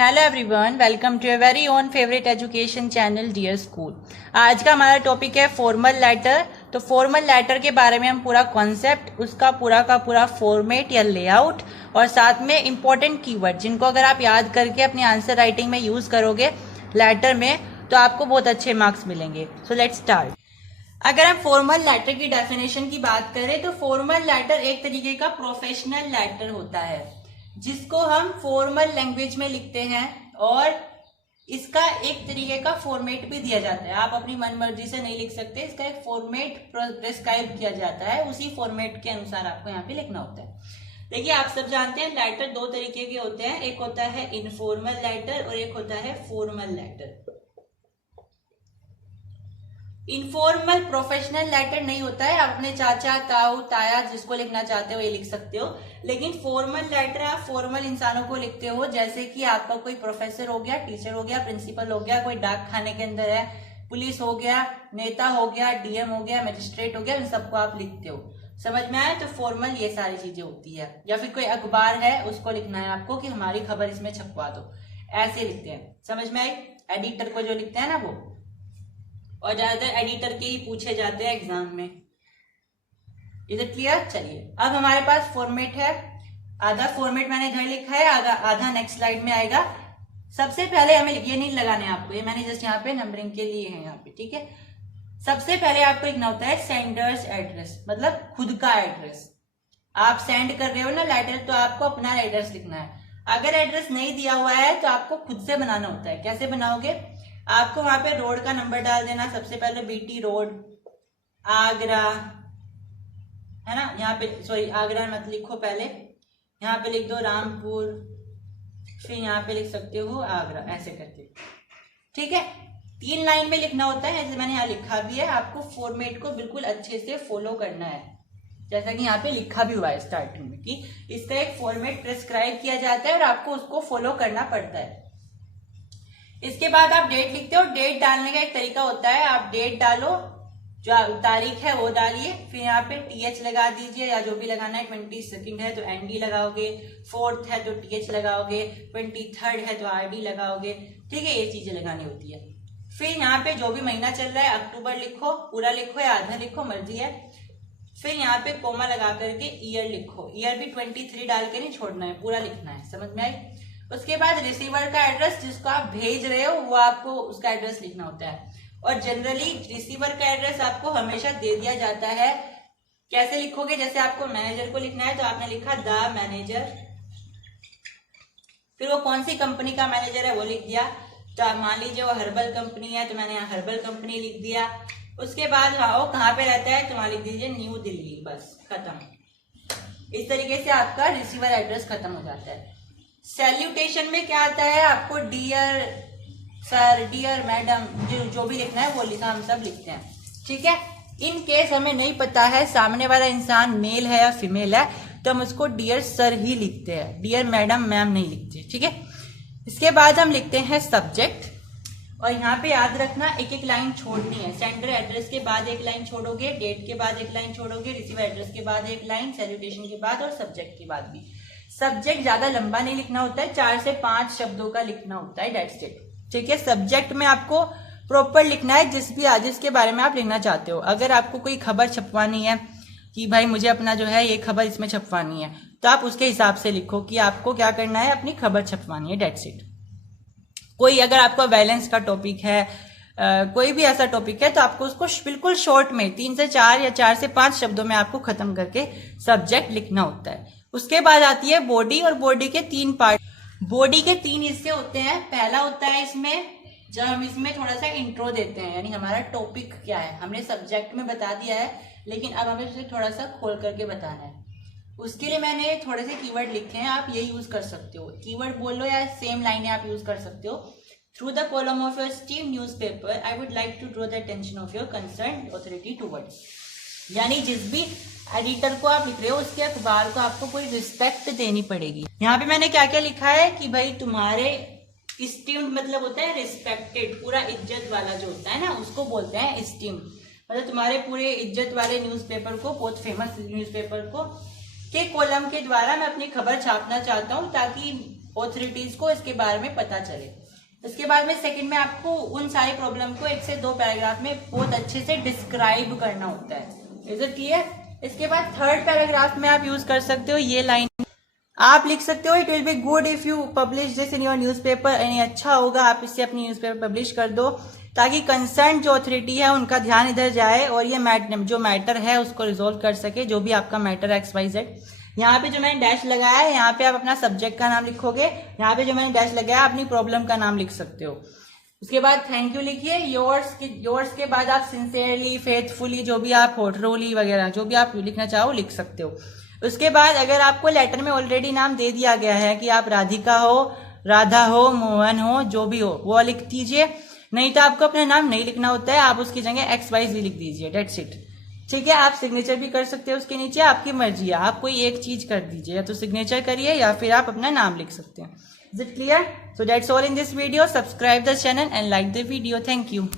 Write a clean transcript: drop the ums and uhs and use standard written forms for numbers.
Hello everyone, welcome to your very own favourite education channel dear school. आज का हमारा topic है formal letter. तो फॉर्मल लेटर के बारे में हम पूरा कॉन्सेप्ट, उसका पूरा का पूरा फॉर्मेट या लेआउट और साथ में इंपॉर्टेंट कीवर्ड जिनको अगर आप याद करके अपनी आंसर राइटिंग में यूज करोगे लेटर में तो आपको बहुत अच्छे मार्क्स मिलेंगे। So let's start. अगर हम फॉर्मल लेटर की डेफिनेशन की बात करें तो फॉर्मल लेटर एक तरीके का प्रोफेशनल लेटर होता है जिसको हम फॉर्मल लैंग्वेज में लिखते हैं और इसका एक तरीके का फॉर्मेट भी दिया जाता है। आप अपनी मन मर्जी से नहीं लिख सकते, इसका एक फॉर्मेट प्रेस्क्राइब किया जाता है, उसी फॉर्मेट के अनुसार आपको यहाँ पे लिखना होता है। देखिए, आप सब जानते हैं लेटर दो तरीके के होते हैं, एक होता है इनफॉर्मल लेटर और एक होता है formal letter. Informal professional letter नहीं होता है, आप अपने चाचा ताऊ ताया जिसको लिखना चाहते हो ये लिख सकते हो, लेकिन फॉर्मल लेटर आप फॉर्मल इंसानों को लिखते हो, जैसे कि आपका कोई प्रोफेसर हो गया, टीचर हो गया, प्रिंसिपल हो गया, कोई डाक खाने के अंदर है, पुलिस हो गया, नेता हो गया, डीएम हो गया, मजिस्ट्रेट हो गया, इन सबको आप लिखते हो। समझ में आया? तो फॉर्मल ये सारी चीजें होती है। या फिर कोई अखबार है उसको लिखना है आपको कि हमारी खबर इसमें छपवा दो, ऐसे लिखते हैं। समझ में आई? एडिटर को जो लिखते हैं ना वो, और ज्यादातर एडिटर के ही पूछे जाते हैं एग्जाम में। Is it clear? चलिए, अब हमारे पास फॉर्मेट है। आधा फॉर्मेट मैंने इधर लिखा है, आधा नेक्स्ट स्लाइड में आएगा। सबसे पहले हमें ये नहीं लगाने आपको, ये मैंने जस्ट यहाँ पे नंबरिंग के लिए है यहाँ पे, ठीक है। सबसे पहले आपको लिखना होता है सेंडर्स एड्रेस, मतलब खुद का एड्रेस। आप सेंड कर रहे हो ना लेटर, तो आपको अपना एड्रेस लिखना है। अगर एड्रेस नहीं दिया हुआ है तो आपको खुद से बनाना होता है। कैसे बनाओगे? आपको वहां पे रोड का नंबर डाल देना। सबसे पहले बीटी रोड, आगरा, है ना। यहाँ पे सॉरी आगरा मत लिखो, पहले यहाँ पे लिख दो रामपुर, फिर यहाँ पे लिख सकते हो आगरा, ऐसे करके, ठीक है। 3 लाइन में लिखना होता है, जैसे मैंने यहाँ लिखा भी है। आपको फॉर्मेट को बिल्कुल अच्छे से फॉलो करना है, जैसा कि यहाँ पे लिखा भी हुआ है स्टार्टिंग में कि इसका एक फॉर्मेट प्रेस्क्राइब किया जाता है और आपको उसको फॉलो करना पड़ता है। इसके बाद आप डेट लिखते हो। डेट डालने का एक तरीका होता है, आप डेट डालो, जो तारीख है वो डालिए, फिर यहाँ पे टीएच लगा दीजिए, या जो भी लगाना है। 22 है तो एनडी लगाओगे, 4th है तो टीएच लगाओगे, 23rd है तो आरडी लगाओगे, ठीक है। ये चीजें लगानी होती है। फिर यहाँ पे जो भी महीना चल रहा है, अक्टूबर लिखो, पूरा लिखो या आधा लिखो, मर्जी है। फिर यहाँ पे कोमा लगा करके ईयर लिखो। ईयर भी 23 डाल के नहीं छोड़ना है, पूरा लिखना है। समझ में आई? उसके बाद रिसीवर का एड्रेस, जिसको आप भेज रहे हो वो आपको उसका एड्रेस लिखना होता है। और जनरली रिसीवर का एड्रेस आपको हमेशा दे दिया जाता है। कैसे लिखोगे? जैसे आपको मैनेजर को लिखना है तो आपने लिखा द मैनेजर, फिर वो कौन सी कंपनी का मैनेजर है वो लिख दिया। तो मान लीजिए वो हर्बल कंपनी है तो मैंने यहाँ हर्बल कंपनी लिख दिया। उसके बाद वो कहाँ पे रहता है तो वहां लिख दीजिए न्यू दिल्ली, बस खत्म। इस तरीके से आपका रिसीवर एड्रेस खत्म हो जाता है। सैल्यूटेशन में क्या आता है? आपको डियर सर, डियर मैडम, जो भी लिखना है वो लिखा, हम सब लिखते हैं, ठीक है। इन केस हमें नहीं पता है सामने वाला इंसान मेल है या फीमेल है तो हम उसको डियर सर ही लिखते हैं, डियर मैडम मैम नहीं लिखते, ठीक है। इसके बाद हम लिखते हैं सब्जेक्ट, और यहाँ पे याद रखना एक एक लाइन छोड़नी है। सेंडर एड्रेस के बाद एक लाइन छोड़ोगे, डेट के बाद एक लाइन छोड़ोगे, रिसीवर एड्रेस के बाद एक लाइन, सैल्यूटेशन के बाद और सब्जेक्ट के बाद भी। सब्जेक्ट ज्यादा लंबा नहीं लिखना होता है, 4 से 5 शब्दों का लिखना होता है, दैट्स इट, ठीक है। सब्जेक्ट में आपको प्रॉपर लिखना है जिसके बारे में आप लिखना चाहते हो। अगर आपको कोई खबर छपवानी है कि भाई मुझे अपना जो है ये खबर इसमें छपवानी है, तो आप उसके हिसाब से लिखो कि आपको क्या करना है, अपनी खबर छपवानी है, दैट्स इट। कोई अगर आपका बैलेंस का टॉपिक है, कोई भी ऐसा टॉपिक है तो आपको उसको बिल्कुल शॉर्ट में 3 से 4 या 4 से 5 शब्दों में आपको खत्म करके सब्जेक्ट लिखना होता है। उसके बाद आती है बॉडी, और बॉडी के 3 पार्ट। बॉडी के 3 हिस्से होते हैं। पहला होता है इसमें जब हम इसमें थोड़ा सा इंट्रो देते हैं, यानी हमारा टॉपिक क्या है। हमने सब्जेक्ट में बता दिया है, लेकिन अब हमें उसे थोड़ा सा खोल करके बताना है। उसके लिए मैंने थोड़े से कीवर्ड लिखे हैं, आप ये यूज कर सकते हो। कीवर्ड बोल लो या सेम लाइनें आप यूज कर सकते हो। Through the column of your esteemed newspaper I would like to draw the attention of your concern authority towards, यानी जिस भी एडिटर को आप लिख रहे हो उसके अखबार को आपको कोई रिस्पेक्ट देनी पड़ेगी। यहाँ पे मैंने क्या क्या लिखा है कि भाई तुम्हारे स्टीम्ड मतलब होता है रिस्पेक्टेड, पूरा इज्जत वाला जो होता है ना उसको बोलते हैं स्टीम्ड। मतलब तुम्हारे पूरे इज्जत वाले न्यूज़पेपर को, बहुत फेमस न्यूज़पेपर को के कॉलम के द्वारा मैं अपनी खबर छापना चाहता हूँ, ताकि ऑथोरिटीज को इसके बारे में पता चले। इसके बाद में सेकंड में आपको उन सारी प्रॉब्लम को 1 से 2 पैराग्राफ में बहुत अच्छे से डिस्क्राइब करना होता है। Is it clear? इसके बाद थर्ड पैराग्राफ में आप यूज कर सकते हो ये लाइन, आप लिख सकते हो it will be good if you publish this in your newspaper. यानी अच्छा होगा आप इससे अपनी न्यूज़पेपर पब्लिश कर दो, ताकि कंसर्न जो अथॉरिटी है उनका ध्यान इधर जाए और ये जो मैटर है उसको रिजोल्व कर सके, जो भी आपका मैटर XYZ। यहाँ पे जो मैंने डैश लगाया है, यहाँ पे आप अपना सब्जेक्ट का नाम लिखोगे, यहाँ पे जो मैंने डैश लगाया अपनी प्रॉब्लम का नाम लिख सकते हो। उसके बाद थैंक यू लिखिए, योर्स के बाद आप सिंसियरली, फेथफुली, जो भी आप ट्रूली वगैरह जो भी आप लिखना चाहो लिख सकते हो। उसके बाद अगर आपको लेटर में ऑलरेडी नाम दे दिया गया है कि आप राधिका हो, राधा हो, मोहन हो, जो भी हो वो लिख दीजिए। नहीं तो आपको अपना नाम नहीं लिखना होता है, आप उसकी जगह XYZ लिख दीजिए, डेट्स इट। ठीक है, आप सिग्नेचर भी कर सकते हो उसके नीचे, आपकी मर्जी है, आप कोई एक चीज कर दीजिए, या तो सिग्नेचर करिए या फिर आप अपना नाम लिख सकते हैं। Is it clear? So that's all in this video. Subscribe the channel and like the video. Thank you.